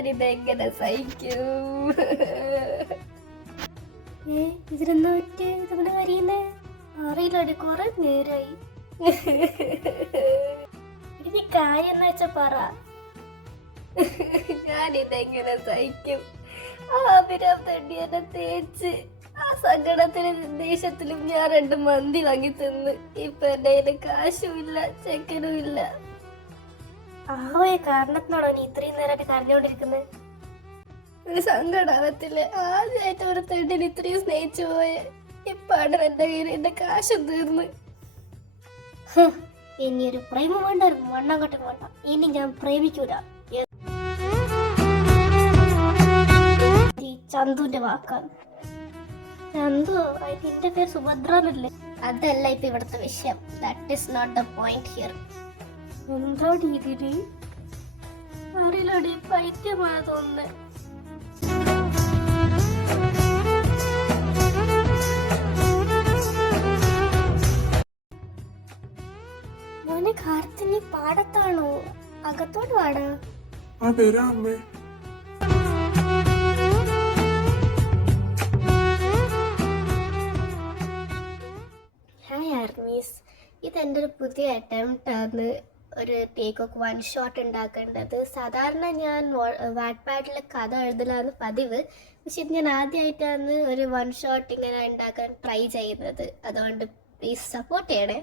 ഞാനിതെങ്ങനെ സഹിക്കും? ഇതിനെന്താ പറ്റിയ ഇതങ്ങനെ അറിയുന്നേ? അറിയില്ലടി, കുറെ നേരായി. ഇനി കാര്യം എന്ന് വെച്ചാ പറ. ഞാനിതെങ്ങനെ സഹിക്കും? ആഭിരാം തണ്ടി എന്നെ തേച്ച് ആ സങ്കടത്തിലും ദേഷ്യത്തിലും ഞാൻ 2 മന്തി വാങ്ങി തിന്ന്. ഇപ്പൊ എന്റെ കയ്യില് കാശും ഇല്ല, ചെക്കനും ഇല്ല. ആവോയെ കാരണത്തിനാണോ നീ ഇത്രയും നേരമായിട്ട് കരഞ്ഞോണ്ടിരിക്കുന്നത്? ഒരു സങ്കടാവത്തില്ലേ? ആദ്യമായിട്ട് ഒരു തെണ്ടിന് ഇത്രയും സ്നേഹിച്ചു പോയെ. ഇപ്പാണ് എന്റെ കയ്യിൽ എന്റെ കാശും തീർന്ന്. ഇനി ഒരു പ്രേമം വേണ്ട, ഒരു മണ്ണാങ്കട്ടം വേണ്ട. ഇനി ഞാൻ പ്രേമിക്കൂല. ചന്തുന്റെ വാക്കാണ്. ചന്തു, നിന്റെ പേര് സുഭദ്രല്ലേ? അതല്ല ഇപ്പൊ ഇവിടുത്തെ വിഷയം. That is not the point here. എന്താ ഇതില്? അറിയില്ലടി, പൈത്യമായ തോന്നുന്നേ. മോനെ കാർത്തി, നീ പാടത്താണോ? അകത്തോട്ട് വാടാ. ഹായ് ആർമീസ്, ഇതെൻ്റെ ഒരു പുതിയ അറ്റംപ്റ്റ് ആണ്. ഒരു ടേക്ക് ഓഫ് 1 ഷോട്ട് ഉണ്ടാക്കേണ്ടത്. സാധാരണ ഞാൻ വാട്ട്പാഡിൽ കഥ എഴുതലാണ് പതിവ്. പക്ഷെ ഇത് ഞാൻ ആദ്യമായിട്ടാണ് ഒരു 1 ഷോട്ട് ഇങ്ങനെ ഉണ്ടാക്കാൻ ട്രൈ ചെയ്യുന്നത്. അതുകൊണ്ട് പ്ലീസ് സപ്പോർട്ട് ചെയ്യണേ.